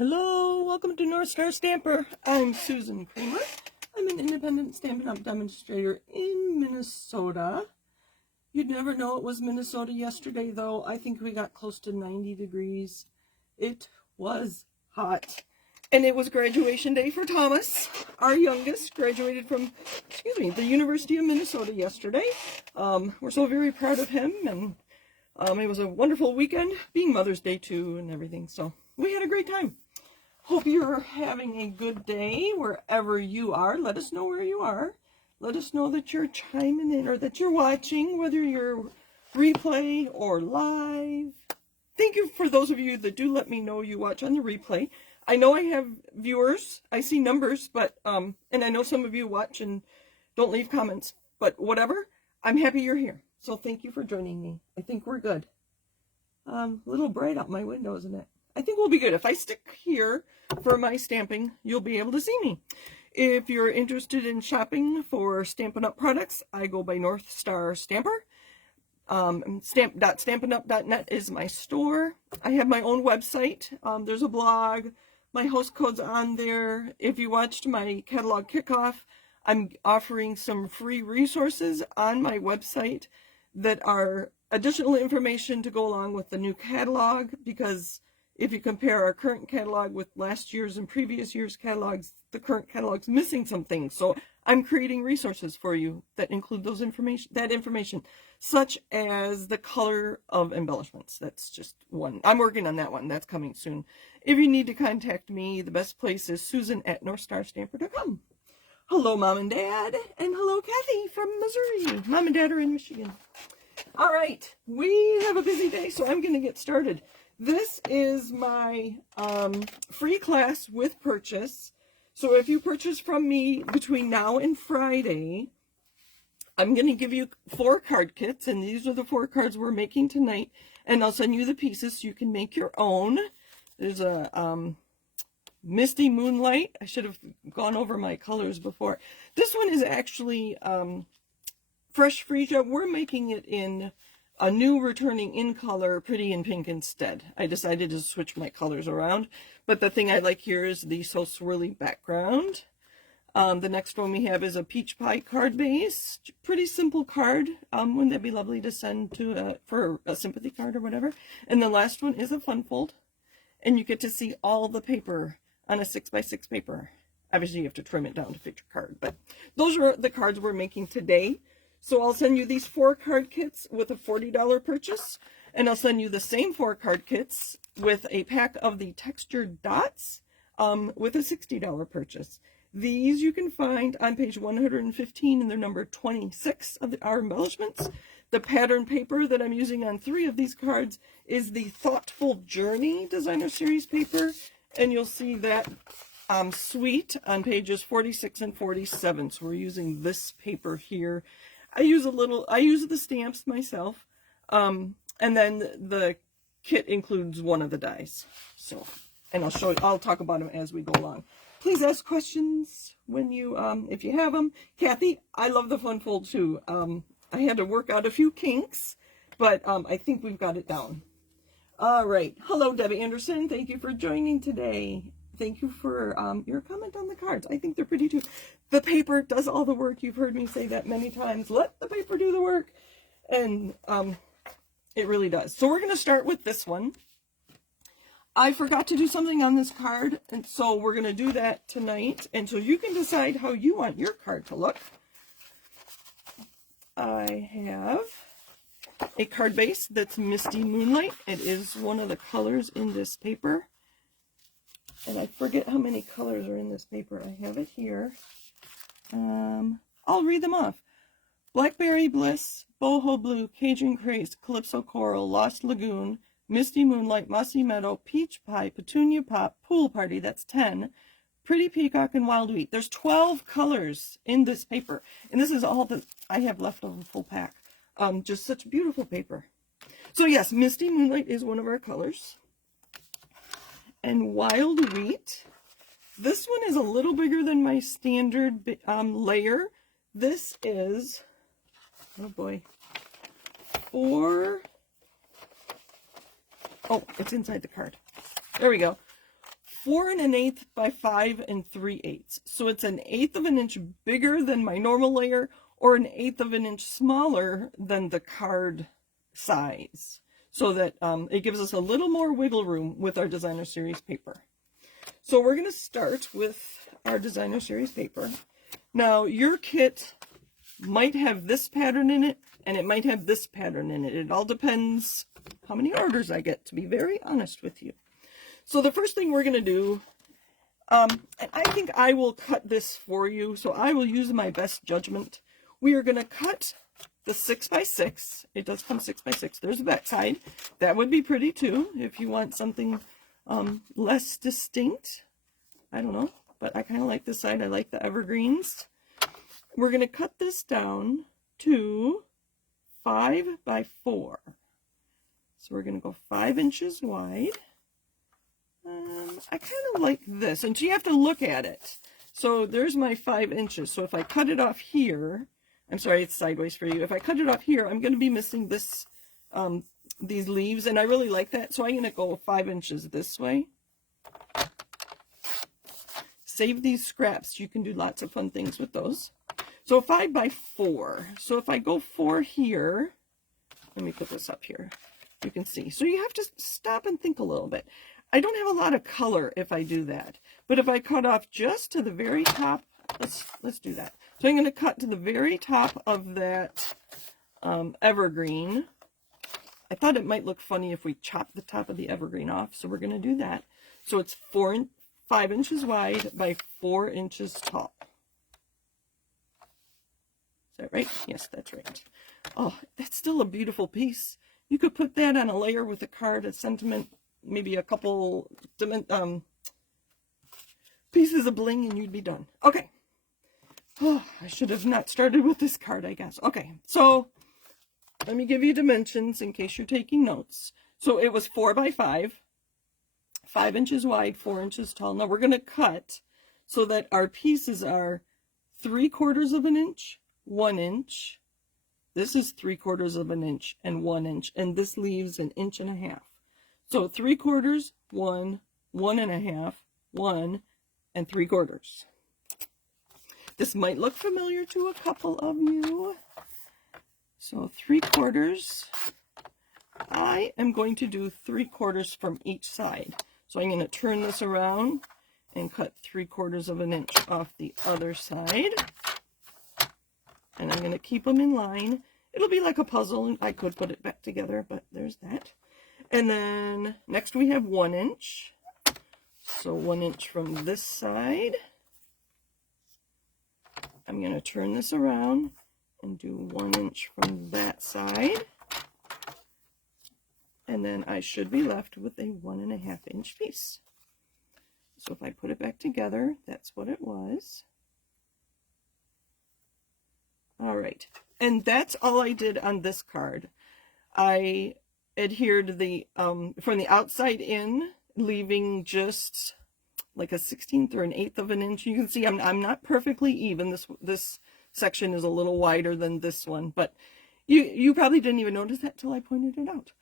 Hello, welcome to North Star Stamper. I'm Susan Kramer. I'm an independent Stampin' Up! Demonstrator in Minnesota. You'd never know it was Minnesota yesterday, though. I think we got close to 90 degrees. It was hot. And it was graduation day for Thomas, our youngest, graduated from, the University of Minnesota yesterday. We're so very proud of him, and it was a wonderful weekend, being Mother's Day too and everything, so we had a great time. Hope you're having a good day wherever you are. Let us know where you are. Let us know that you're chiming in or that you're watching, whether you're replay or live. Thank you for those of you that do let me know you watch on the replay. I know I have viewers. I see numbers, but and I know some of you watch and don't leave comments, but whatever. I'm happy you're here. So thank you for joining me. I think we're good. A little bright out my window, isn't it? I think we'll be good. If I stick here for my stamping, you'll be able to see me. If you're interested in shopping for Stampin' Up! Products, I go by North Star Stamper. Stamp.stampinup.net is my store. I have my own website. There's a blog. My host code's on there. If you watched my catalog kickoff, I'm offering some free resources on my website that are additional information to go along with the new catalog, because if you compare our current catalog with last year's and previous year's catalogs, the current catalog's missing some things. So I'm creating resources for you that include that information, such as the color of embellishments. That's just one. I'm working on that one. That's coming soon. If you need to contact me, the best place is susan@northstarstamper.com. Hello, Mom and Dad, and hello, Kathy from Missouri. Mom and Dad are in Michigan. All right, we have a busy day, so I'm going to get started. This is my free class with purchase. So if you purchase from me between now and Friday, I'm going to give you 4 card kits, and these are the 4 cards we're making tonight. And I'll send you the pieces so you can make your own. There's a Misty Moonlight. I should have gone over my colors before. This one is actually Fresh Freesia. We're making it in a new returning in color, Pretty in Pink instead. I decided to switch my colors around, but the thing I like here is the So Swirly background. The next one we have is a Peach Pie card base. Pretty simple card. Wouldn't that be lovely to send to for a sympathy card or whatever? And the last one is a fun fold, and you get to see all the paper on a 6x6 paper. Obviously you have to trim it down to fit your card, but those are the cards we're making today. So I'll send you these 4 card kits with a $40 purchase, and I'll send you the same 4 card kits with a pack of the Texture Dots with a $60 purchase. These you can find on page 115, and they're number 26 of our embellishments. The pattern paper that I'm using on 3 of these cards is the Thoughtful Journey Designer Series paper, and you'll see that suite on pages 46 and 47. So we're using this paper here. I use the stamps myself, and then the kit includes one of the dies. So, and I'll talk about them as we go along. Please ask questions when you, if you have them. Kathy, I love the fun fold too. I had to work out a few kinks, but I think we've got it down. All right. Hello, Debbie Anderson. Thank you for joining today. Thank you for your comment on the cards. I think they're pretty too. The paper does all the work. You've heard me say that many times. Let the paper do the work. And it really does. So we're going to start with this one. I forgot to do something on this card, and so we're going to do that tonight. And so you can decide how you want your card to look. I have a card base that's Misty Moonlight. It is one of the colors in this paper. And I forget how many colors are in this paper. I have it here. I'll read them off. Blackberry Bliss, Boho Blue, Cajun Craze, Calypso Coral, Lost Lagoon, Misty Moonlight, Mossy Meadow, Peach Pie, Petunia Pop, Pool Party, that's 10, Pretty Peacock, and Wild Wheat. There's 12 colors in this paper. And this is all that I have left of a full pack. Just such beautiful paper. So yes, Misty Moonlight is one of our colors. And Wild Wheat, this one is a little bigger than my standard layer. This is, oh boy, 4, oh, it's inside the card. There we go. 4 1/8 by 5 3/8. So it's 1/8 of an inch bigger than my normal layer, or 1/8 of an inch smaller than the card size, so that it gives us a little more wiggle room with our designer series paper. So we're going to start with our designer series paper. Now your kit might have this pattern in it, and it might have this pattern in it. It all depends how many orders I get, to be very honest with you. So the first thing we're going to do, and I think I will cut this for you, so I will use my best judgment. We are going to cut the 6 by 6. It does come 6 by 6. There's the back side. That would be pretty too, if you want something less distinct. I don't know, but I kind of like this side. I like the evergreens. We're going to cut this down to 5 by 4. So we're going to go 5 inches wide. I kind of like this, and so you have to look at it. So there's my 5 inches. So if I cut it off here, I'm sorry, it's sideways for you. If I cut it off here, I'm going to be missing this, these leaves, and I really like that. So I'm going to go 5 inches this way. Save these scraps. You can do lots of fun things with those. So 5 by 4. So if I go 4 here, let me put this up here. You can see. So you have to stop and think a little bit. I don't have a lot of color if I do that. But if I cut off just to the very top, let's do that. So I'm going to cut to the very top of that evergreen. I thought it might look funny if we chopped the top of the evergreen off, so we're going to do that. So it's 5 inches wide by 4 inches tall. Is that right? Yes, that's right. Oh, that's still a beautiful piece. You could put that on a layer with a card, a sentiment, maybe a couple pieces of bling, and you'd be done. Okay. Oh, I should have not started with this card, I guess. Okay, so let me give you dimensions in case you're taking notes. So it was 4 by 5, 5 inches wide, 4 inches tall. Now we're going to cut so that our pieces are 3/4 of an inch, 1 inch. This is 3/4 of an inch and 1 inch, and this leaves 1.5 inches. So 3/4, 1, 1.5, 1, and 3/4. This might look familiar to a couple of you. So 3/4. I am going to do 3/4 from each side. So I'm going to turn this around and cut 3/4 of an inch off the other side. And I'm going to keep them in line. It'll be like a puzzle, and I could put it back together, but there's that. And then next we have 1 inch. So 1 inch from this side. I'm going to turn this around and do 1 inch from that side. And then I should be left with a 1.5 inch piece. So if I put it back together, that's what it was. All right, and that's all I did on this card. I adhered the from the outside in, leaving just like a 1/16 or 1/8 of an inch. You can see I'm not perfectly even. This section is a little wider than this one, but you probably didn't even notice that till I pointed it out.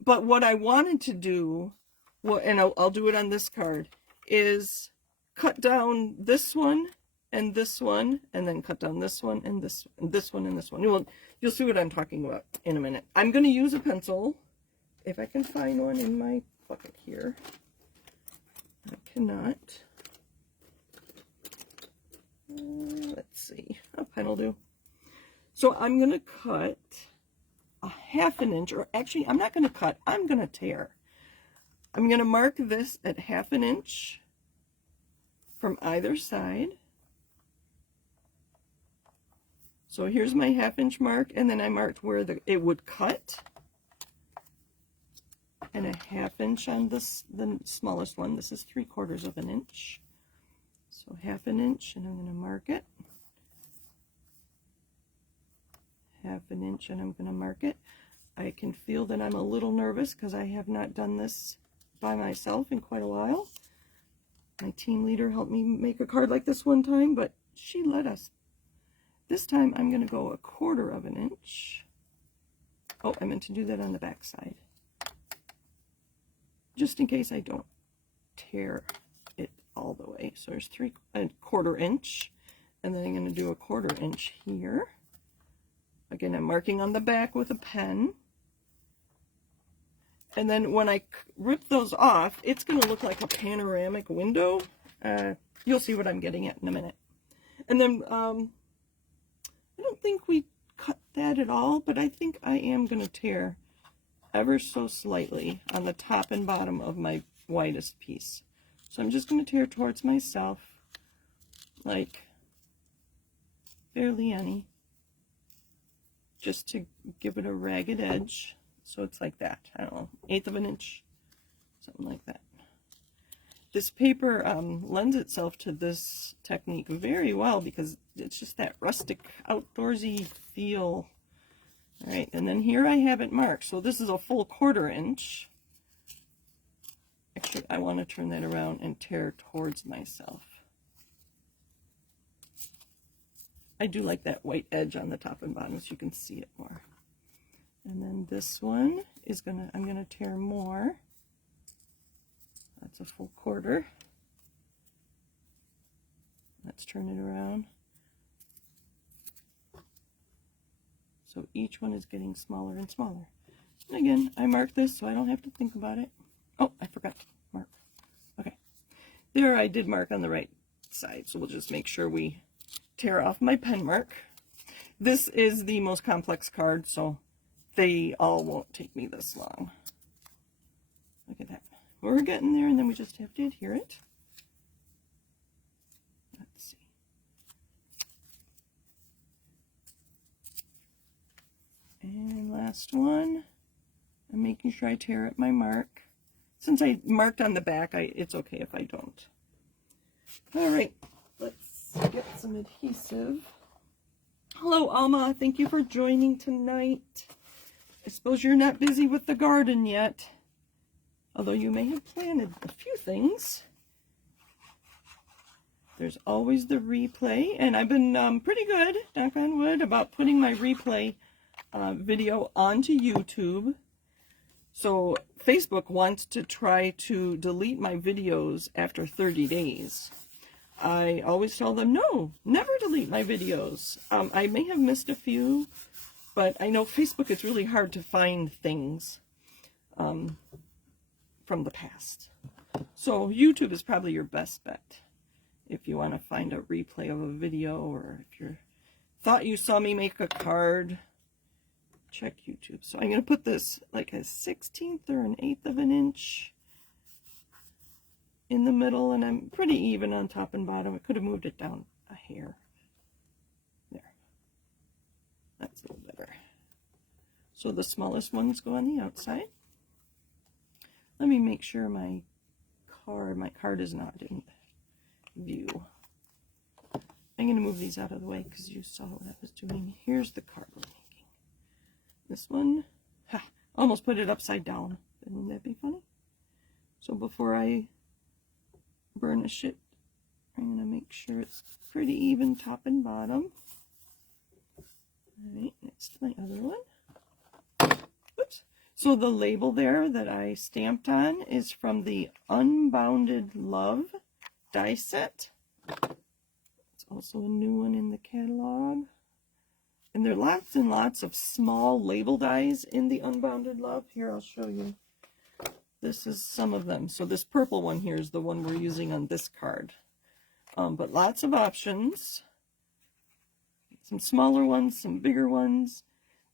But what I wanted to do, and I'll do it on this card, is cut down this one and this one, and then cut down this one and this one and this one and this one. You'll see what I'm talking about in a minute. I'm going to use a pencil, if I can find one in my bucket here. I cannot. Let's see. A pen will do. So I'm going to cut a 1/2 inch, or actually I'm not going to cut, I'm going to tear. I'm going to mark this at 1/2 inch from either side. So here's my 1/2 inch mark, and then I marked where it would cut, and a 1/2 inch on this, the smallest one. This is 3/4 of an inch. So 1/2 inch, and I'm going to mark it. 1/2 inch, and I'm going to mark it. I can feel that I'm a little nervous because I have not done this by myself in quite a while. My team leader helped me make a card like this one time, but she let us. This time I'm going to go 1/4 of an inch. Oh, I meant to do that on the back side, just in case I don't. tear it all the way. So there's 3/4 inch, and then I'm going to do 1/4 inch here. Again, I'm marking on the back with a pen. And then when I rip those off, it's going to look like a panoramic window. You'll see what I'm getting at in a minute. And then I don't think we cut that at all, but I think I am going to tear ever so slightly on the top and bottom of my widest piece. So I'm just going to tear towards myself, like barely any, just to give it a ragged edge. So it's like that, I don't know, 1/8 of an inch, something like that. This paper lends itself to this technique very well because it's just that rustic, outdoorsy feel. All right, and then here I have it marked. So this is a full 1/4 inch. Actually, I want to turn that around and tear towards myself. I do like that white edge on the top and bottom so you can see it more. And then this one is I'm gonna tear more. That's a full 1/4. Let's turn it around. So each one is getting smaller and smaller. And again, I marked this so I don't have to think about it. Oh, I forgot to mark. Okay. There, I did mark on the right side, so we'll just make sure we tear off my pen mark. This is the most complex card, so they all won't take me this long. Look at that. We're getting there, and then we just have to adhere it. Let's see. And last one. I'm making sure I tear at my mark. Since I marked on the back, it's okay if I don't. All right, let's get some adhesive. Hello, Alma. Thank you for joining tonight. I suppose you're not busy with the garden yet, although you may have planted a few things. There's always the replay, and I've been pretty good, knock on wood, about putting my replay video onto YouTube. So Facebook wants to try to delete my videos after 30 days. I always tell them, no, never delete my videos. I may have missed a few, but I know Facebook, it's really hard to find things from the past. So YouTube is probably your best bet if you want to find a replay of a video, or if you thought you saw me make a card, check YouTube. So I'm going to put this like a 1/16 or an 1/8 of an inch in the middle, and I'm pretty even on top and bottom. I could have moved it down a hair. There. That's a little better. So the smallest ones go on the outside. Let me make sure my card is not in view. I'm going to move these out of the way because you saw what I was doing. Here's the card we're making. This one, almost put it upside down. Wouldn't that be funny? So before I burnish it, I'm going to make sure it's pretty even top and bottom. Alright, next to my other one. Oops. So the label there that I stamped on is from the Unbounded Love die set. It's also a new one in the catalog. And there are lots and lots of small label dies in the Unbounded Love. Here, I'll show you. This is some of them. So this purple one here is the one we're using on this card. But lots of options. Some smaller ones, some bigger ones.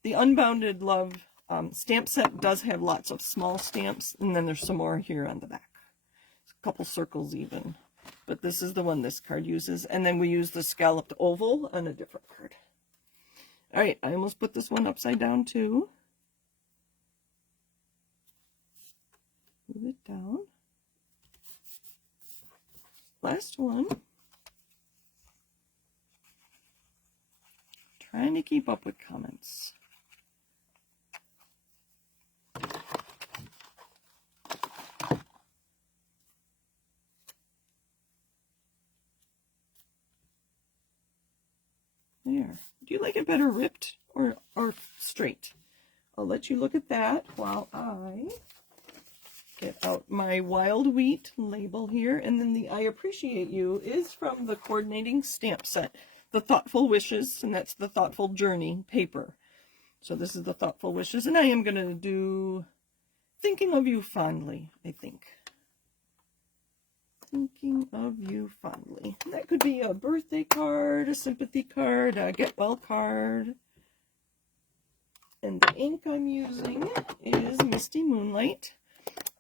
The Unbounded Love stamp set does have lots of small stamps, and then there's some more here on the back. A couple circles even. But this is the one this card uses. And then we use the scalloped oval on a different card. All right, I almost put this one upside down too. Move it down. Last one. Trying to keep up with comments. There. Do you like it better ripped or straight? I'll let you look at that while I get out my Wild Wheat label here. And then the I Appreciate You is from the coordinating stamp set, the Thoughtful Wishes, and that's the Thoughtful Journey paper. So this is the Thoughtful Wishes, and I am going to do Thinking of You Fondly, I think. Thinking of You Fondly. And that could be a birthday card, a sympathy card, a get well card. And the ink I'm using is Misty Moonlight.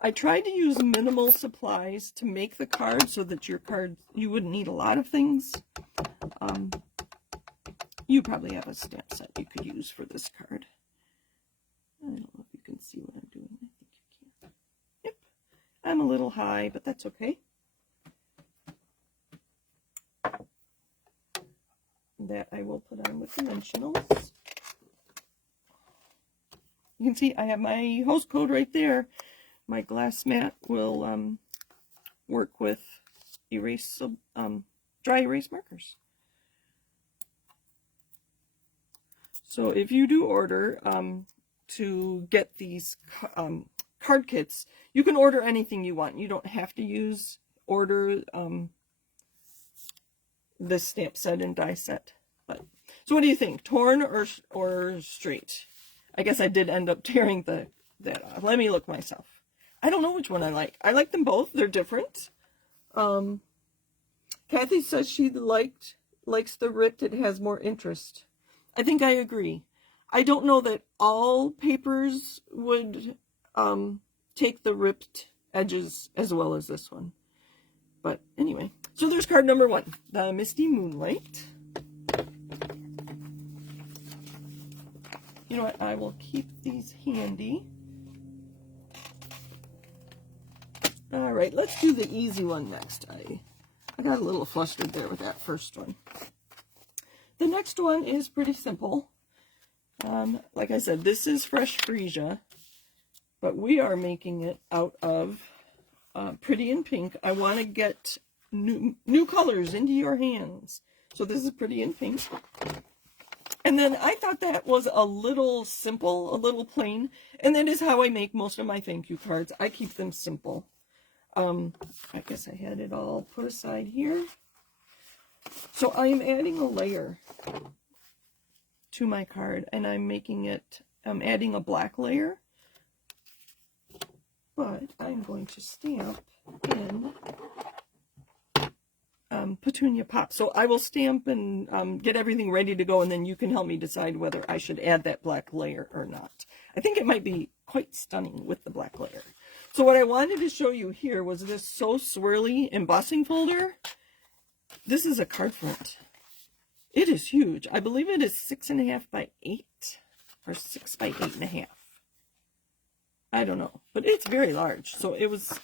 I tried to use minimal supplies to make the card so that your card, you wouldn't need a lot of things. You probably have a stamp set you could use for this card. I don't know if you can see what I'm doing. I think you can. Yep. I'm a little high, but that's okay. That I will put on with dimensionals. You can see I have my host code right there. My glass mat will work with dry erase markers. So if you do order to get these card kits, you can order anything you want. You don't have to order this stamp set and die set. But so what do you think? Torn or straight? I guess I did end up tearing that off. Let me look myself. I don't know which one I like. I like them both. They're different. Kathy says she likes the ripped. It has more interest. I think I agree. I don't know that all papers would take the ripped edges as well as this one. But anyway, so there's card number 1, the Misty Moonlight. You know what? I will keep these handy. All right, let's do the easy one next. I got a little flustered there with that first one. The next one is pretty simple. Like I said, this is fresh freesia, but we are making it out of Pretty in Pink. I want to get new colors into your hands. So this is Pretty in Pink. And then I thought that was a little simple, a little plain, and that is how I make most of my thank you cards. I keep them simple. I guess I had it all put aside here. So I am adding a layer to my card, and I'm adding a black layer, but I'm going to stamp in Petunia Pop. So I will stamp and get everything ready to go, and then you can help me decide whether I should add that black layer or not. I think it might be quite stunning with the black layer. So what I wanted to show you here was this So Swirly embossing folder. This is a card front. It is huge. I believe it is 6.5 by 8 or 6 by 8.5. I don't know, but it's very large. So it was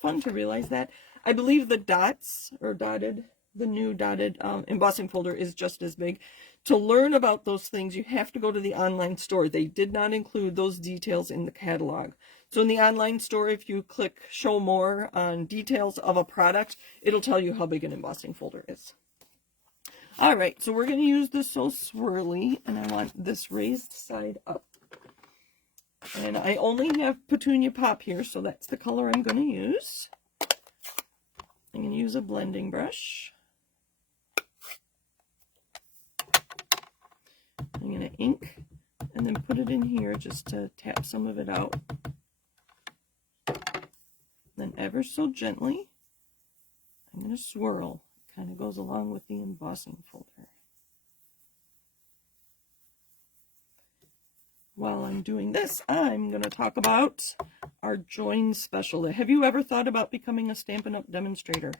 fun to realize that. I believe the dots, or the new dotted embossing folder is just as big. To learn about those things, you have to go to the online store. They did not include those details in the catalog. So in the online store, if you click Show More on details of a product, it'll tell you how big an embossing folder is. All right, so we're going to use this So Swirly, and I want this raised side up. And I only have Petunia Pop here, so that's the color I'm going to use. I'm going to use a blending brush. I'm going to ink and then put it in here just to tap some of it out. Then ever so gently, I'm going to swirl. It kind of goes along with the embossing folder. While I'm doing this, I'm going to talk about our Join special. Have you ever thought about becoming a Stampin' Up! Demonstrator?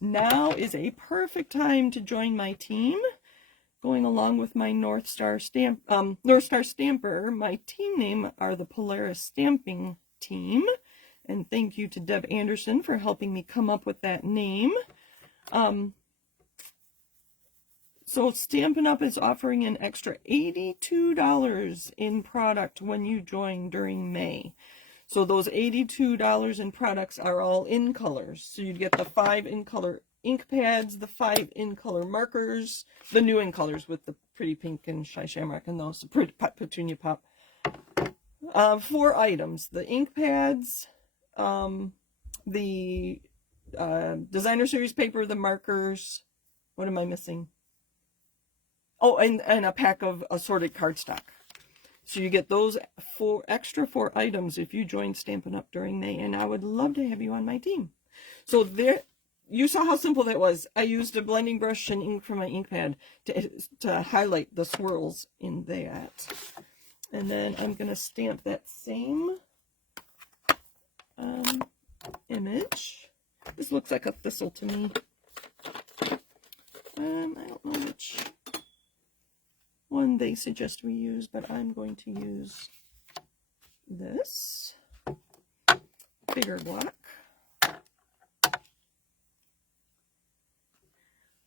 Now is a perfect time to join my team. Going along with my North Star Stamper, my team name are the Polaris Stamping Team. And thank you to Deb Anderson for helping me come up with that name. So Stampin' Up! Is offering an extra $82 in product when you join during May. So those $82 in products are all in colors. So you'd get the 5 in color ink pads, the 5 in color markers, the new in colors with the Pretty Pink and Shy Shamrock and those, Petunia Pop. 4 items, the ink pads, the designer series paper, the markers. What am I missing? Oh, and a pack of assorted cardstock. So you get those extra 4 items if you join Stampin' Up! During May, and I would love to have you on my team. So there, you saw how simple that was. I used a blending brush and ink from my ink pad to highlight the swirls in that. And then I'm going to stamp that same image. This looks like a thistle to me. I don't know which one they suggest we use, but I'm going to use this bigger block.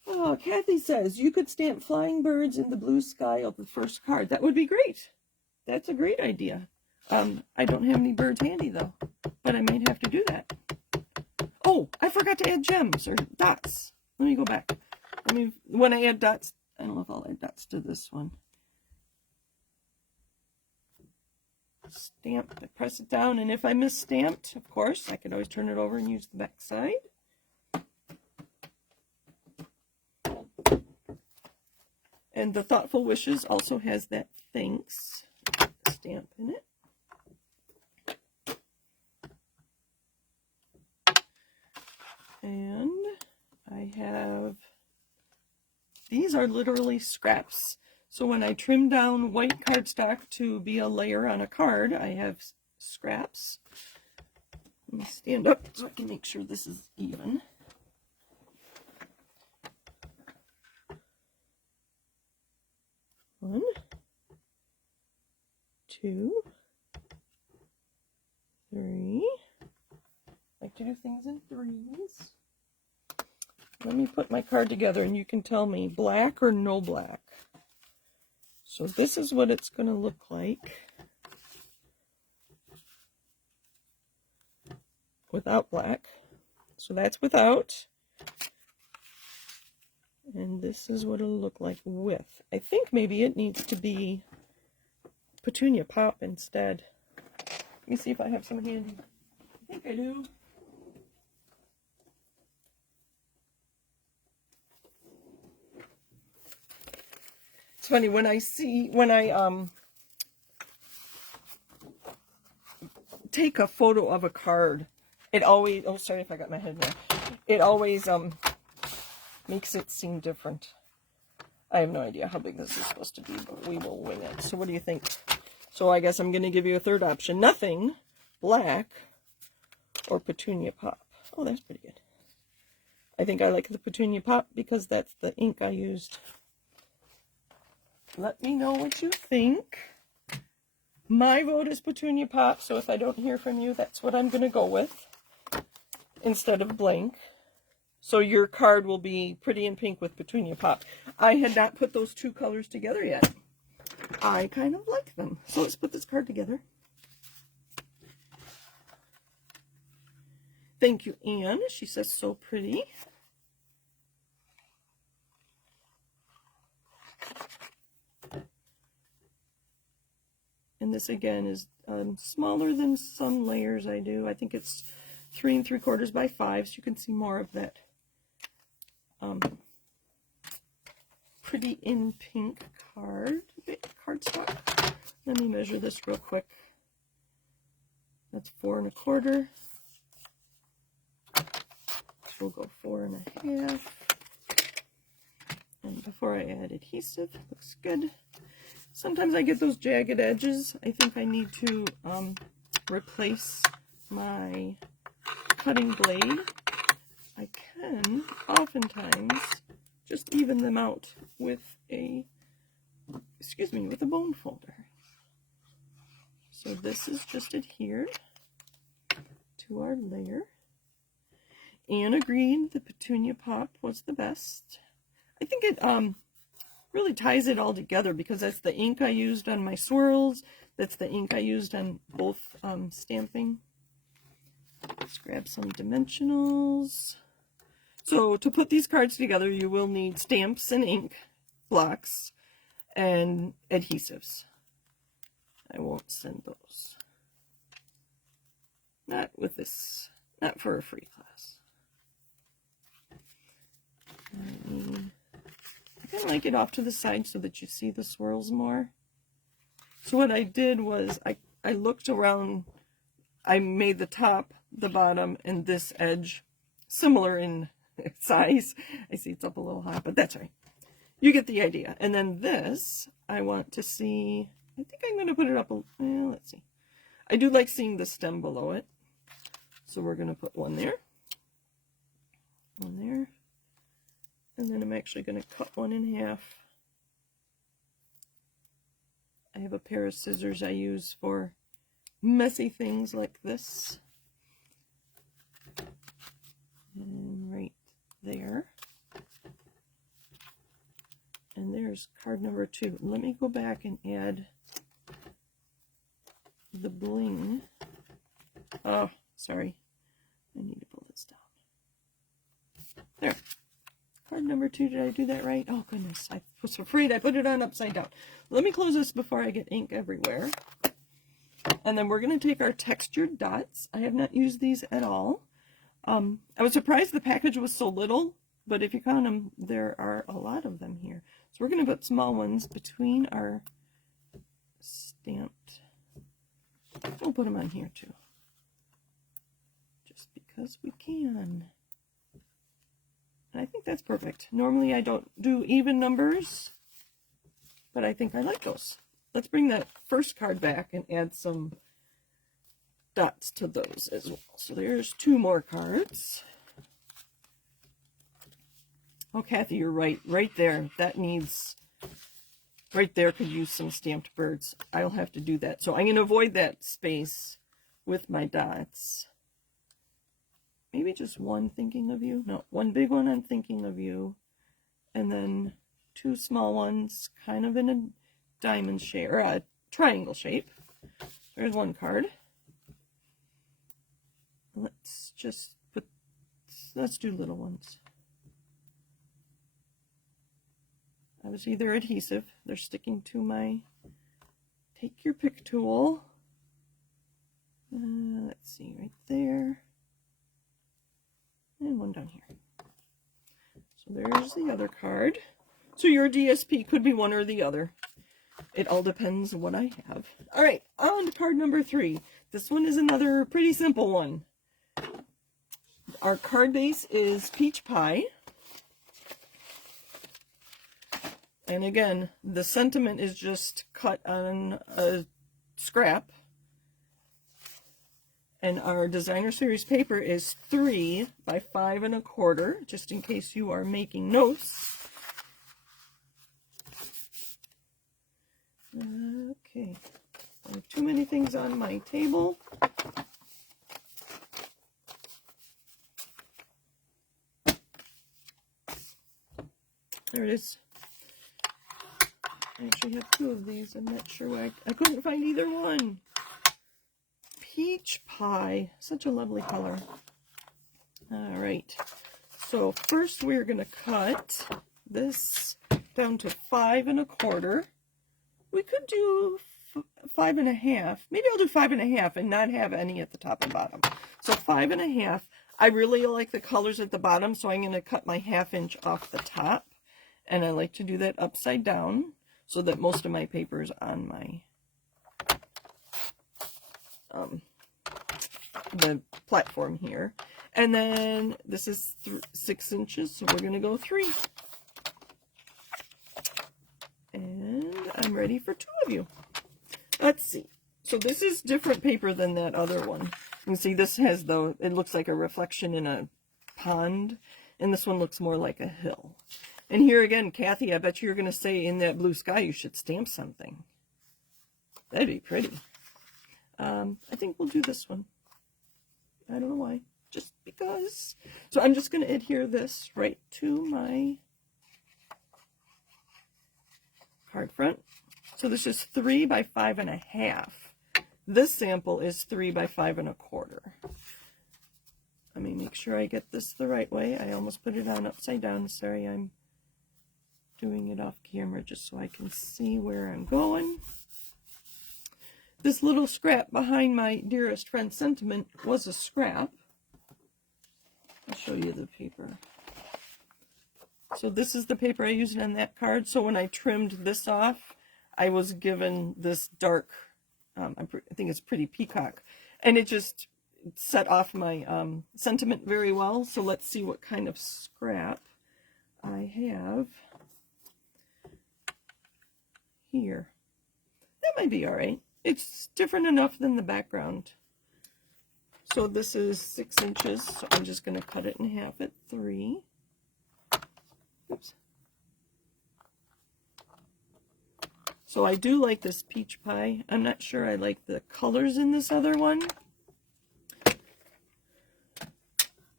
Oh, Kathy says you could stamp flying birds in the blue sky of the first card. That would be great. That's a great idea. I don't have any birds handy though, but I might have to do that. Oh, I forgot to add gems or dots. Let me go back. When I add dots, I don't know if I'll add dots to this one. Stamp, I press it down, and if I misstamped, of course, I can always turn it over and use the back side. And the Thoughtful Wishes also has that thanks stamp in it. And I have, these are literally scraps. So when I trim down white cardstock to be a layer on a card, I have scraps. Let me stand up so I can make sure this is even. One, two, three. I like to do things in threes. Let me put my card together and you can tell me black or no black. So this is what it's going to look like without black. So that's without. And this is what it'll look like with. I think maybe it needs to be Petunia Pop instead. Let me see if I have some handy. I think I do. It's funny when I take a photo of a card, it always, oh sorry if I got my head there, it always makes it seem different. I have no idea how big this is supposed to be, but we will wing it. So what do you think? So I guess I'm going to give you a third option. Nothing, black, or Petunia Pop. Oh, that's pretty good. I think I like the Petunia Pop because that's the ink I used. Let me know what you think. My vote is Petunia Pop, so if I don't hear from you, that's what I'm going to go with instead of blank. So your card will be Pretty in Pink with Petunia Pop. I had not put those two colors together yet. I kind of like them. So let's put this card together. Thank you, Anne. She says so pretty. And this again is smaller than some layers I do. I think it's 3 3/4 by 5, so you can see more of that Pretty in Pink cardstock. Let me measure this real quick. That's 4 1/4. We'll go 4 1/2. And before I add adhesive, looks good. Sometimes I get those jagged edges. I think I need to replace my cutting blade. I can oftentimes just even them out with a, with a bone folder. So this is just adhered to our layer. Anne agreed the Petunia Pop was the best. I think it really ties it all together because that's the ink I used on my swirls. That's the ink I used on both stamping. Let's grab some dimensionals. So to put these cards together, you will need stamps and ink blocks and adhesives. I won't send those. not with this, not for a free class. I kind of like it off to the side so that you see the swirls more. So what I did was I looked around, I made the top, the bottom, and this edge similar in size. I see it's up a little high, but that's right. You get the idea. And then this, I want to see, I think I'm going to put it up, let's see. I do like seeing the stem below it. So we're going to put one there, and then I'm actually going to cut one in half. I have a pair of scissors I use for messy things like this. And right there. And there's card number 2. Let me go back and add the bling. Oh, sorry. I need to pull this down. There. Card number 2. Did I do that right? Oh, goodness. I was afraid I put it on upside down. Let me close this before I get ink everywhere. And then we're going to take our textured dots. I have not used these at all. I was surprised the package was so little, but if you count them, there are a lot of them here. So we're going to put small ones between our stamped. We'll put them on here too, just because we can. And I think that's perfect. Normally I don't do even numbers, but I think I like those. Let's bring that first card back and add some dots to those as well. So there's 2 more cards. Oh, Kathy, you're right. Right there. That needs, right there could use some stamped birds. I'll have to do that. So I'm going to avoid that space with my dots. Maybe just one thinking of you. No, one big one I'm thinking of you. And then 2 small ones kind of in a diamond shape, or a triangle shape. There's one card. Let's just put, let's do little ones. I was either adhesive. They're sticking to my, take your pick tool. Let's see, right there. And one down here. So there's the other card. So your DSP could be one or the other. It all depends on what I have. All right, on to card number 3. This one is another pretty simple one. Our card base is peach pie. And again, the sentiment is just cut on a scrap. And our designer series paper is 3 by 5 1/4, just in case you are making notes. Okay, I have too many things on my table. There it is. I actually have 2 of these. I'm not sure why I couldn't find either one. Peach pie, such a lovely color. All right, so first we're going to cut this down to 5 1/4. We could do 5 1/2. Maybe I'll do 5 1/2 and not have any at the top and bottom. So 5 1/2. I really like the colors at the bottom, so I'm going to cut my 1/2 inch off the top. And I like to do that upside down so that most of my paper is on my the platform here. And then this is 6 inches, so we're going to go 3. And I'm ready for 2 of you. Let's see. So this is different paper than that other one. You can see this has it looks like a reflection in a pond, and this one looks more like a hill. And here again, Kathy, I bet you're going to say in that blue sky you should stamp something. That'd be pretty. I think we'll do this one. I don't know why, just because. So I'm just going to adhere this right to my card front. So this is 3 by 5 1/2. This sample is 3 by 5 1/4. Let me make sure I get this the right way. I almost put it on upside down. Sorry, I'm doing it off camera just so I can see where I'm going. This little scrap behind my dearest friend's sentiment was a scrap. I'll show you the paper. So this is the paper I used on that card. So when I trimmed this off, I was given this dark, I think it's Pretty Peacock. And it just set off my sentiment very well. So let's see what kind of scrap I have here. That might be all right. It's different enough than the background. So this is 6 inches, so I'm just going to cut it in half at 3. Oops. So I do like this peach pie. I'm not sure I like the colors in this other one.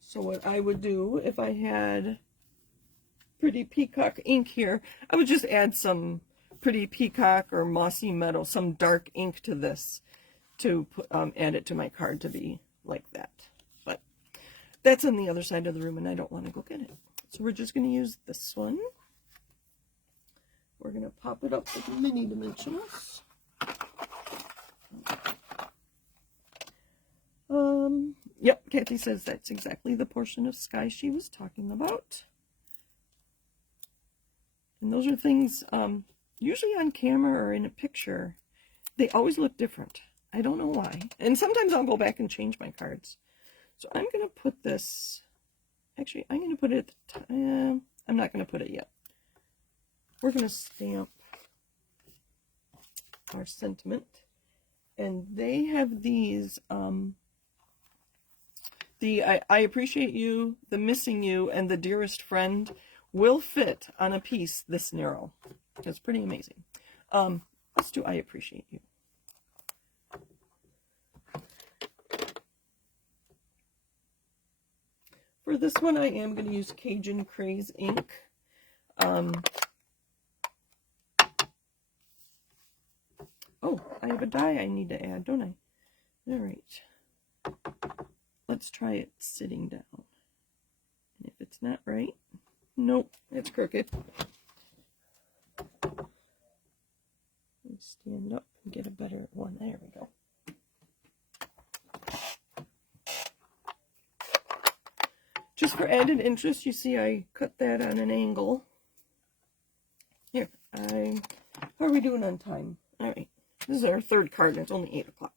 So what I would do if I had Pretty Peacock ink here, I would just add some Pretty Peacock or Mossy Meadow, some dark ink to this to put, add it to my card to be like that. But that's on the other side of the room and I don't want to go get it. So we're just going to use this one. We're going to pop it up with mini dimensionals. Yep, Kathy says that's exactly the portion of sky she was talking about. And those are things, usually on camera or in a picture, they always look different. I don't know why. And sometimes I'll go back and change my cards. So I'm going to put this, actually, I'm going to put it, I'm not going to put it yet. We're going to stamp our sentiment. And they have these, I appreciate you, the missing you, and the dearest friend will fit on a piece this narrow. It's pretty amazing. Let's do I appreciate you. For this one, I am going to use Cajun Craze ink. Oh, I have a die I need to add, don't I? All right. Let's try it sitting down. And if it's not right, nope, it's crooked. Let me stand up and get a better one. There we go. Just for added interest, you see I cut that on an angle. Here, how are we doing on time? All right, this is our third card and it's only 8 o'clock.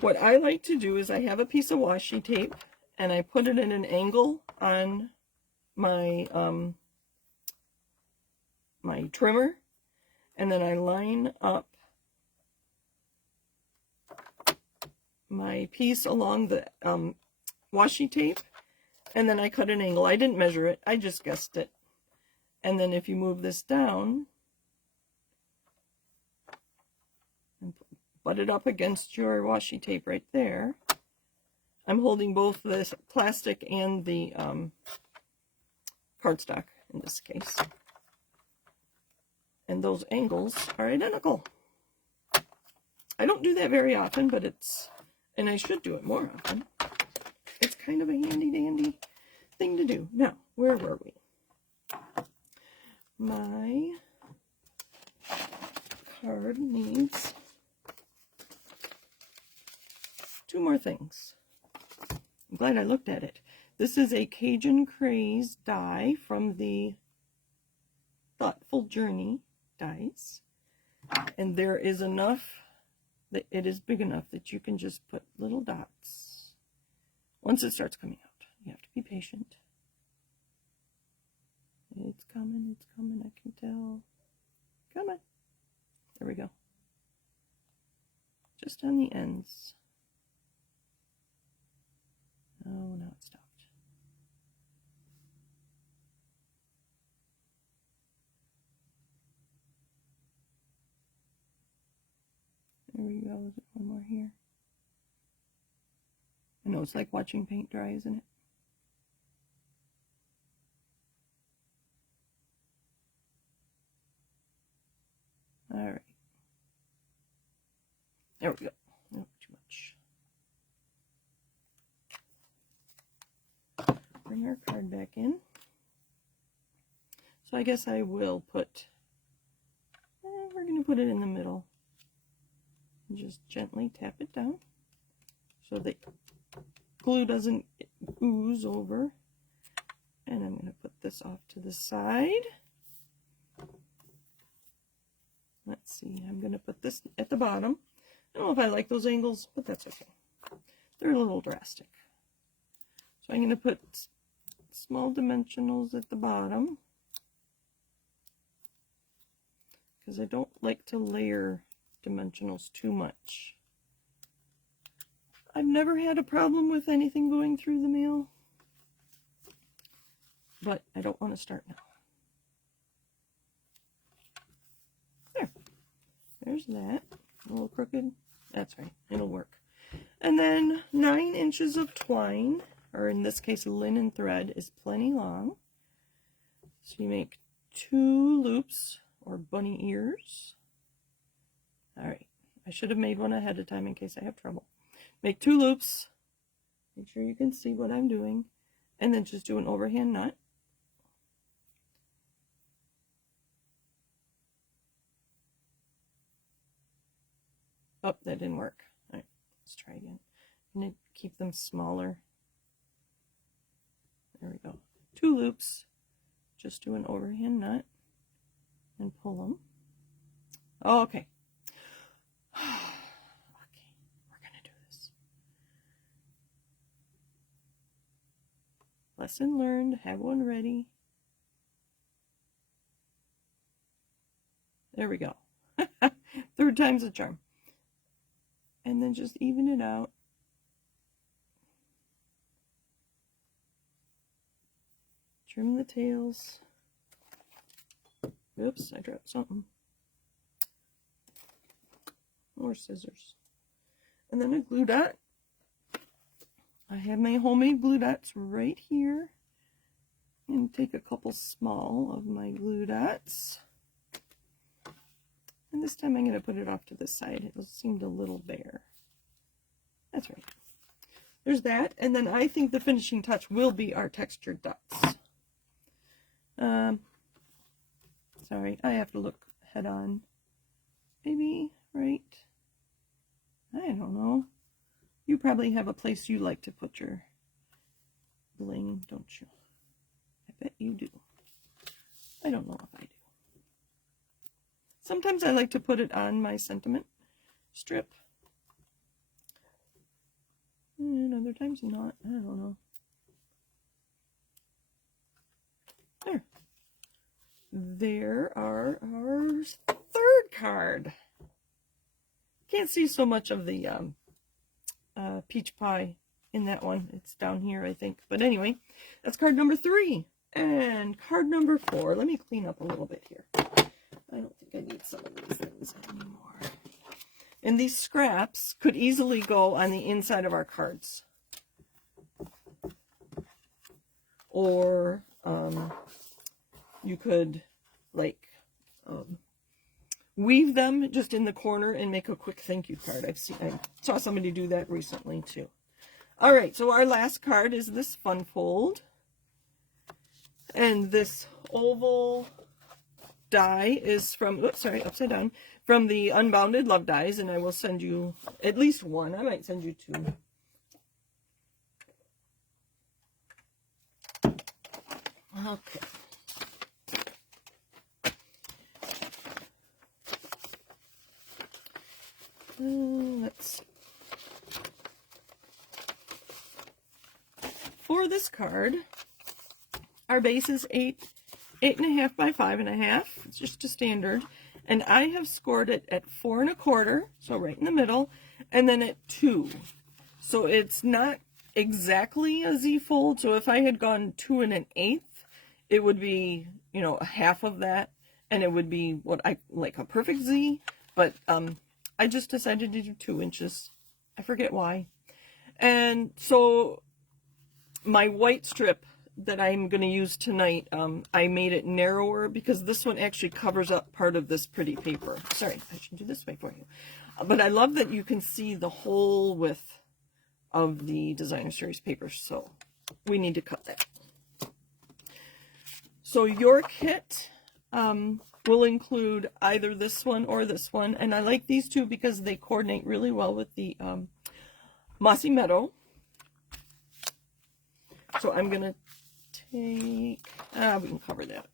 What I like to do is I have a piece of washi tape and I put it in an angle on my my trimmer, and then I line up my piece along the washi tape, and then I cut an angle. I didn't measure it, I just guessed it. And then if you move this down and butt it up against your washi tape right there, I'm holding both this plastic and the cardstock in this case. And those angles are identical. I don't do that very often, but it's, and I should do it more often. It's kind of a handy dandy thing to do. Now, where were we? My card needs 2 more things. I'm glad I looked at it. This is a Cajun Craze die from the Thoughtful Journey dies. And there is enough that it is big enough that you can just put little dots. Once it starts coming out, you have to be patient. It's coming, I can tell. Come on. There we go. Just on the ends. Oh, now it stopped. There we go. Is it one more here? I know it's like watching paint dry, isn't it? All right. There we go. Not too much. Bring our card back in. So I guess I will put, we're going to put it in the middle. And just gently tap it down so the glue doesn't ooze over. And I'm going to put this off to the side. Let's see, I'm going to put this at the bottom. I don't know if I like those angles, but that's okay. They're a little drastic. So I'm going to put small dimensionals at the bottom, because I don't like to layer dimensionals too much. I've never had a problem with anything going through the mail, but I don't want to start now. There. There's that. A little crooked. That's right. It'll work. And then 9 inches of twine, or in this case linen thread, is plenty long. So you make 2 loops, or bunny ears. Alright, I should have made one ahead of time in case I have trouble. Make 2 loops. Make sure you can see what I'm doing. And then just do an overhand knot. Oh, that didn't work. Alright, let's try again. I'm going to keep them smaller. There we go. 2 loops. Just do an overhand knot and pull them. Oh, okay. Okay, we're going to do this. Lesson learned. Have one ready. There we go. 3rd time's a charm. And then just even it out. Trim the tails. Oops, I dropped something. More scissors. And then a glue dot. I have my homemade glue dots right here. And take a couple small of my glue dots. And this time I'm going to put it off to the side. It seemed a little bare. That's right. There's that. And then I think the finishing touch will be our textured dots. Sorry, I have to look head on. Maybe right. I don't know. You probably have a place you like to put your bling, don't you? I bet you do. I don't know if I do. Sometimes I like to put it on my sentiment strip. And other times not. I don't know. There. There are our 3rd card. Can't see so much of the peach pie in that one. It's down here, I think. But anyway, that's card number 3. And card number 4. Let me clean up a little bit here. I don't think I need some of these things anymore. And these scraps could easily go on the inside of our cards. Or you could like weave them just in the corner and make a quick thank you card. I saw somebody do that recently too. All right, so our last card is this fun fold. And this oval die is from, oops, sorry, upside down, from the Unbounded Love Dies, and I will send you at least one. I might send you 2. Okay. Let's see. For this card, our base is 8.5 by 5.5. It's just a standard. And I have scored it at 4 1/4, so right in the middle, and then at 2. So it's not exactly a Z fold. So if I had gone 2 1/8, it would be, you know, a half of that, and it would be what I like, a perfect Z. But I just decided to do 2 inches. I forget why. And so my white strip that I'm going to use tonight, I made it narrower because this one actually covers up part of this pretty paper. Sorry, I should do this way for you. But I love that you can see the whole width of the Designer Series paper, so we need to cut that. So your kit will include either this one or this one. And I like these two because they coordinate really well with the Mossy Meadow. So I'm going to take, we can cover that.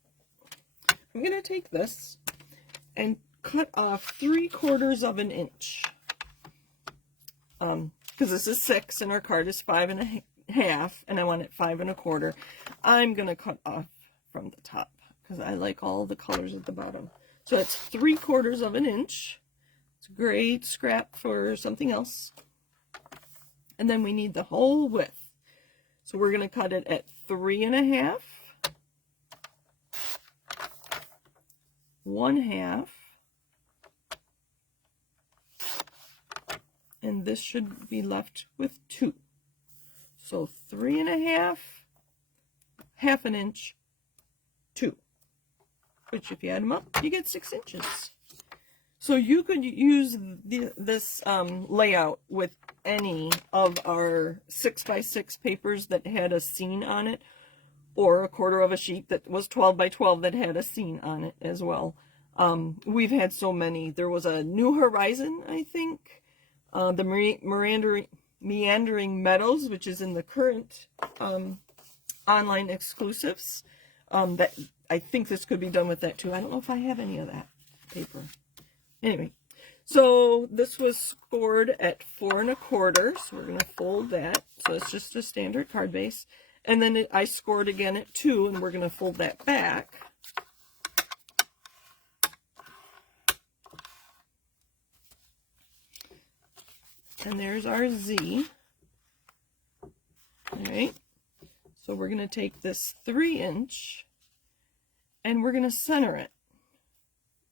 I'm going to take this and cut off 3/4 of an inch. Because this is 6 and our card is 5 1/2, and I want it 5 1/4. I'm going to cut off from the top because I like all the colors at the bottom. So that's 3/4 of an inch. It's a great scrap for something else. And then we need the whole width. So we're going to cut it at 3 1/2, 1/2, and this should be left with 2. So 3 1/2, 1/2 an inch, 2. Which if you add them up, you get 6 inches. So you could use this layout with any of our 6x6 papers that had a scene on it, or a 1/4 of a sheet that was 12 by 12 that had a scene on it as well. We've had so many. There was a New Horizon, I think, the Meandering Meadows, which is in the current online exclusives. That I think this could be done with that too. I don't know if I have any of that paper. Anyway, so this was scored at 4 1/4, so we're going to fold that. So it's just a standard card base. And then I scored again at 2, and we're going to fold that back. And there's our Z. All right. So we're going to take this 3 inch, and we're going to center it,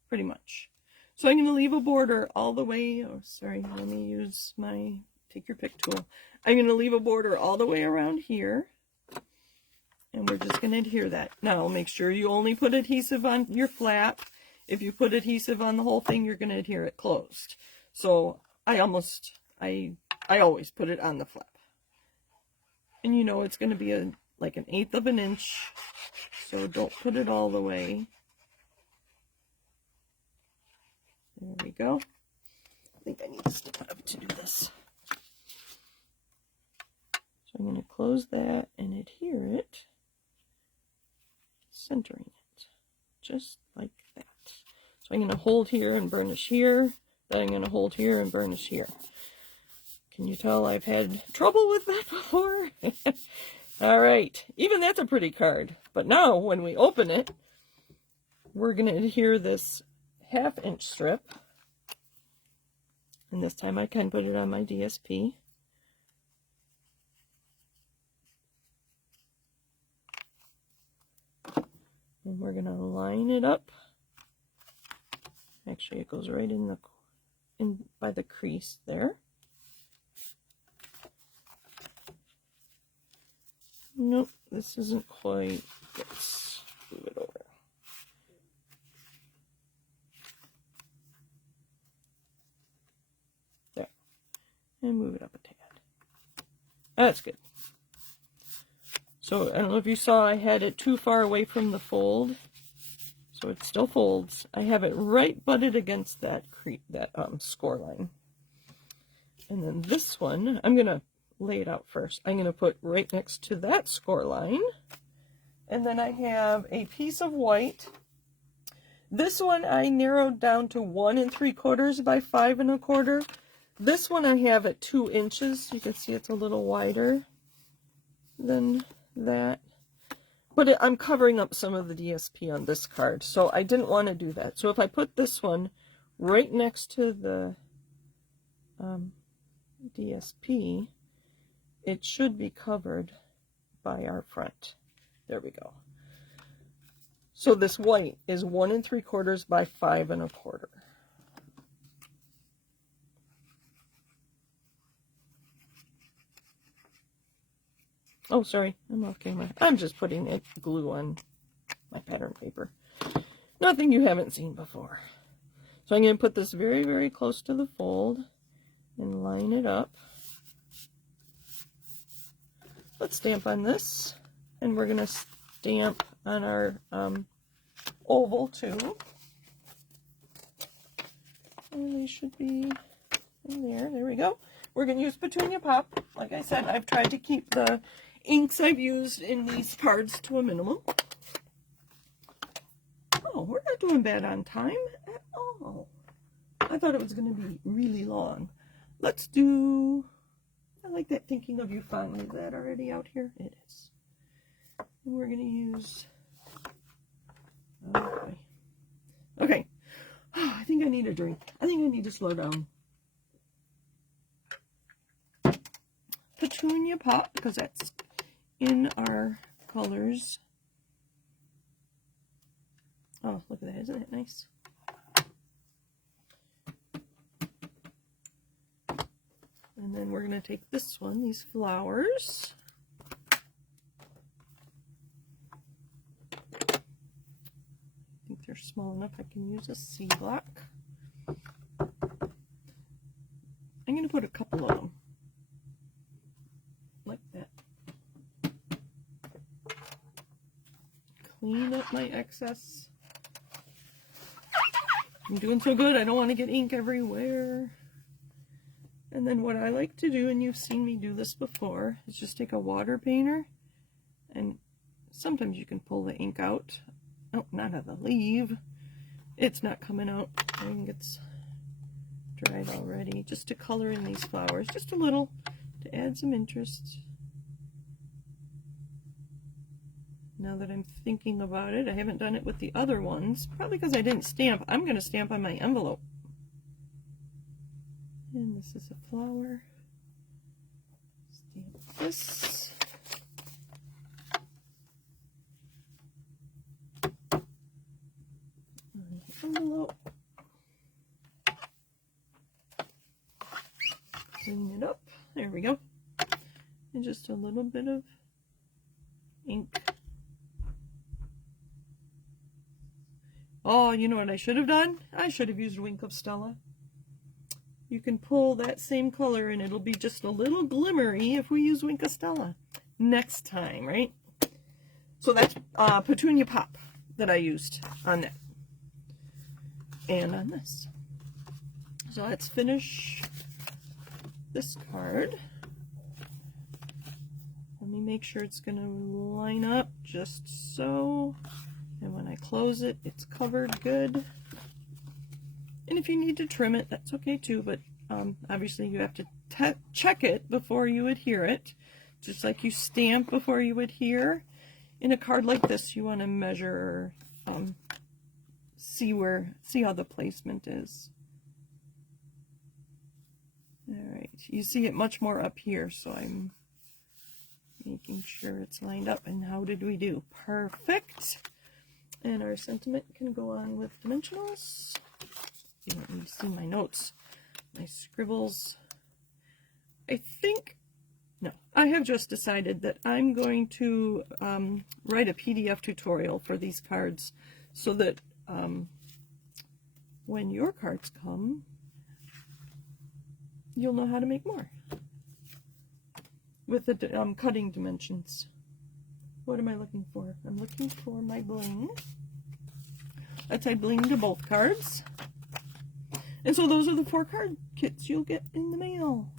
pretty much. So I'm going to leave a border all the way, oh sorry, let me use my take your pick tool. I'm going to leave a border all the way around here, and we're just going to adhere that. Now make sure you only put adhesive on your flap. If you put adhesive on the whole thing, you're going to adhere it closed. So I always put it on the flap. And you know it's going to be like 1/8 of an inch, so don't put it all the way. There we go. I think I need to stick up to do this. So I'm going to close that and adhere it, centering it, just like that. So I'm going to hold here and burnish here, then I'm going to hold here and burnish here. Can you tell I've had trouble with that before? All right, even that's a pretty card. But now when we open it, we're going to adhere this 1/2 inch strip. And this time I can put it on my DSP. And we're going to line it up. Actually, it goes right in by the crease there. Nope, this isn't quite. Let's move it over. There. And move it up a tad. That's good. So I don't know if you saw I had it too far away from the fold. So it still folds. I have it right butted against that score line. And then this one, I'm going to lay it out first. I'm going to put right next to that score line. And then I have a piece of white. This one I narrowed down to 1 3/4 by 5 1/4. This one I have at 2 inches. You can see it's a little wider than that. But I'm covering up some of the DSP on this card, so I didn't want to do that. So if I put this one right next to the DSP, it should be covered by our front. There we go. So this white is 1 3/4 by 5 1/4. Oh, sorry, I'm off camera. I'm just putting glue on my pattern paper. Nothing you haven't seen before. So I'm going to put this very, very close to the fold and line it up. Let's stamp on this, and we're going to stamp on our oval too. And they should be in there. There we go. We're going to use Petunia Pop. Like I said, I've tried to keep the inks I've used in these cards to a minimum. Oh, we're not doing bad on time at all. I thought it was going to be really long. Let's do, I like that Thinking of You font. Is that already out here? It is. And we're going to use, okay. Okay. Oh, I think I need a drink. I think I need to slow down. Petunia Pop, because that's in our colors. Oh, look at that. Isn't that nice? And then we're going to take this one, these flowers. I think they're small enough I can use a C block. I'm going to put a couple of them. Like that. Clean up my excess. I'm doing so good, I don't want to get ink everywhere. And then what I like to do, and you've seen me do this before, is just take a water painter, and sometimes you can pull the ink out. Oh, not out of the leaf. It's not coming out. I think it's dried already. Just to color in these flowers, just a little, to add some interest. Now that I'm thinking about it, I haven't done it with the other ones, probably because I didn't stamp. I'm going to stamp on my envelope. And this is a flower. Stamp this. On the envelope. Clean it up. There we go. And just a little bit of ink. Oh, you know what I should have done? I should have used Wink of Stella. You can pull that same color and it'll be just a little glimmery if we use Wink of Stella next time, right? So that's Petunia Pop that I used on that and on this. So let's finish this card. Let me make sure it's going to line up just so. And when I close it, it's covered good. And if you need to trim it, that's okay too, but obviously you have to check it before you adhere it. Just like you stamp before you adhere. In a card like this, you want to measure, see how the placement is. Alright, you see it much more up here, so I'm making sure it's lined up. And how did we do? Perfect! And our sentiment can go on with dimensionals. You don't need to see my notes, my scribbles. I have just decided that I'm going to write a PDF tutorial for these cards so that when your cards come, you'll know how to make more with the cutting dimensions. What am I looking for? I'm looking for my bling. Let's add bling to both cards. And so those are the 4 card kits you'll get in the mail.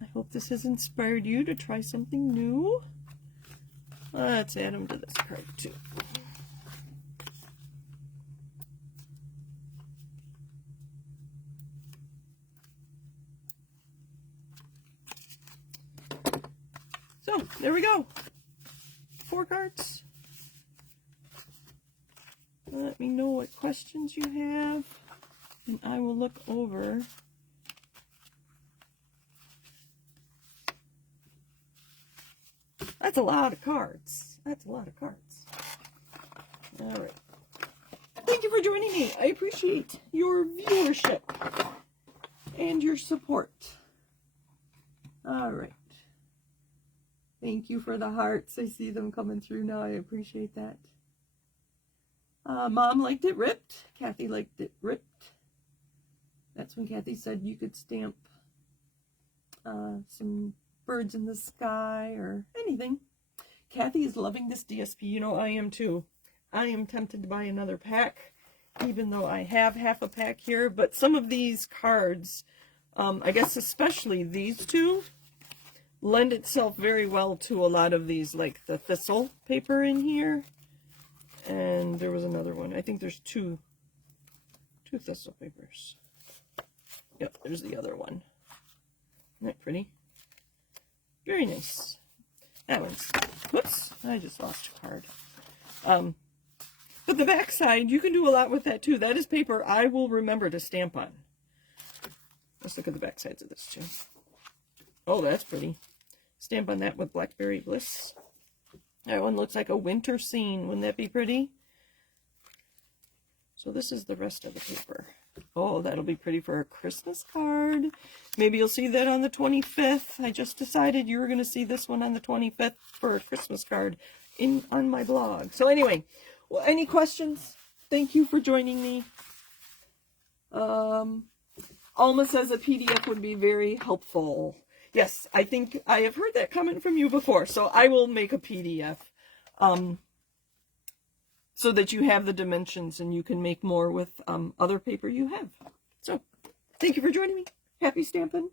I hope this has inspired you to try something new. Let's add them to this card too. So, there we go. 4 cards. Let me know what questions you have, and I will look over. That's a lot of cards. That's a lot of cards. All right. Thank you for joining me. I appreciate your viewership and your support. All right. Thank you for the hearts. I see them coming through now. I appreciate that. Mom liked it ripped. Kathy liked it ripped. That's when Kathy said you could stamp some birds in the sky or anything. Kathy is loving this DSP. You know, I am too. I am tempted to buy another pack, even though I have half a pack here. But some of these cards, I guess especially these two, lend itself very well to a lot of these, like the thistle paper in here. And there was another one. I think there's two thistle papers. Yep, there's the other one. Isn't that pretty? Very nice. That one's, whoops, I just lost a card. But the back side, you can do a lot with that too. That is paper I will remember to stamp on. Let's look at the back sides of this too. Oh, that's pretty. Stamp on that with Blackberry Bliss. That one looks like a winter scene. Wouldn't that be pretty? So this is the rest of the paper. Oh, that'll be pretty for a Christmas card. Maybe you'll see that on the 25th. I just decided you were going to see this one on the 25th for a Christmas card on my blog. So anyway, well, any questions? Thank you for joining me. Alma says a PDF would be very helpful. Yes, I think I have heard that comment from you before. So I will make a PDF. So that you have the dimensions and you can make more with other paper you have. So, thank you for joining me. Happy stamping.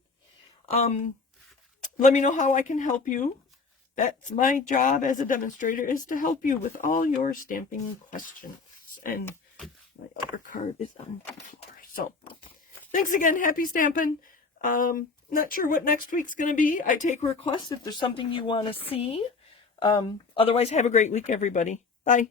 Let me know how I can help you. That's my job as a demonstrator, is to help you with all your stamping questions. And my other card is on the floor. So, thanks again. Happy stamping. Not sure what next week's going to be. I take requests if there's something you want to see. Otherwise, have a great week, everybody. Bye.